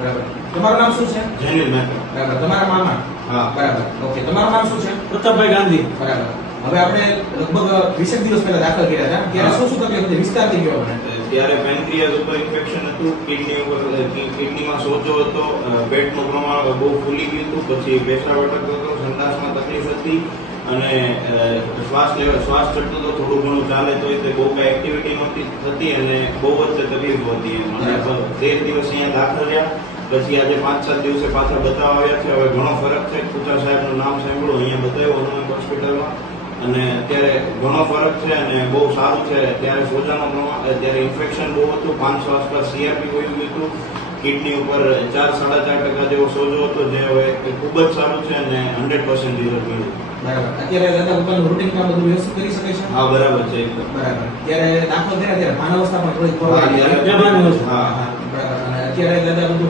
બરાબર. તમારું નામ શું છે? જૈનિલ મહેતા. બરાબર. તમારા મામા? હા. બરાબર. ઓકે. તમારું નામ શું છે? પ્રતાપભાઈ ગાંધી. બરાબર. હવે આપણે લગભગ 20 દિવસ પહેલા દાખલ કર્યા હતા. ત્યારે શું શું તકલીફ હતી? વિસ્તારથી કહો મને. ત્યારે પેનક્રિયાસ ઉપર ઇન્ફેક્શન હતું, કિડની ઉપર કિડનીમાં સોજો હતો, પેટનું પ્રમાણ બહુ ફૂલી ગયું હતું, પછી પેશાબ અટકતો હતો, સંડાસમાં તકલીફ હતી અને શ્વાસ ચડતો હતો, થોડું ઘણું ચાલે તો તે બહુ કઈ એક્ટિવિટી નહોતી થતી અને બહુ જ તકલીફો હતી. મને 13 દિવસ અહીંયા દાખલ રહ્યા. પછી આજે 5-7 દિવસે પાછા બતાવવા આવ્યા છે. હવે ઘણો ફરક છે. કુચા સાહેબનું નામ સાંભળ્યું, અહીંયા બતાવ્યું અનુમત હોસ્પિટલમાં અને અત્યારે ઘણો ફરક છે અને બહુ સારું છે. ત્યારે સોજાનો પ્રમાણ, ત્યારે ઇન્ફેક્શન બહુ હતું, 500 આસપાસ સીઆરપી વયું ગયું હતું, કિડની ઉપર 4-4.5% જેવો સોજો હતો, જે હવે ખૂબ જ સારું છે અને 100% રિઝલ્ટ મળ્યું. બરાબર. અત્યારે દાદા પોતાનું રૂટીન કામ બધું વ્યવસ્થિત કરી શકે છે? હા, બરાબર છે. બરાબર. ત્યારે દાખલ થયા ત્યારે ભાન અવસ્થા પણ થોડીક હા, ખોરવાઈ ગઈ. ભાન અવસ્થા. હા. બરાબર. અને અત્યારે દાદા બધું